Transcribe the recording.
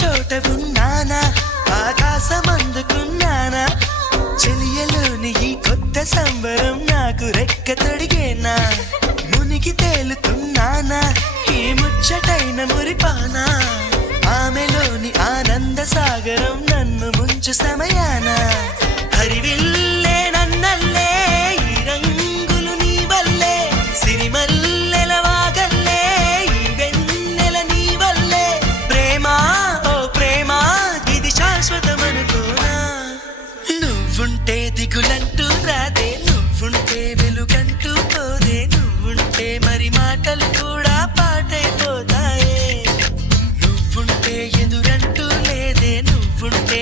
చోట ఉన్నానా ఆకాశమందుకున్నానా చెలియలోని ఈ కొత్త సంబరం నాకు రెక్క తొడిగేనా మునిగి తేలుతున్నానా ఈ ముచ్చటైన మురిపానా ఆమెలోని ఆనంద సాగరం నన్ను ముంచు సమయాన హరివిల్లే నన్నల్లే ఈ రంగులు నీ వల్లే సిరిమల్లెల వాగల్లే ఈ వెన్నెల నీ వల్లే ప్రేమ ఓ ప్రేమ ఇది శాశ్వతమనుకోనా నువ్వుంటే దిగులంటూ రాదే నువ్వుంటే వెలుగంటూ పోదే నువ్వుంటే మరి మాటలు కూడా పాటైపోతాయే నువ్వుంటే ఎదురంటూ లేదే నువ్వుంటే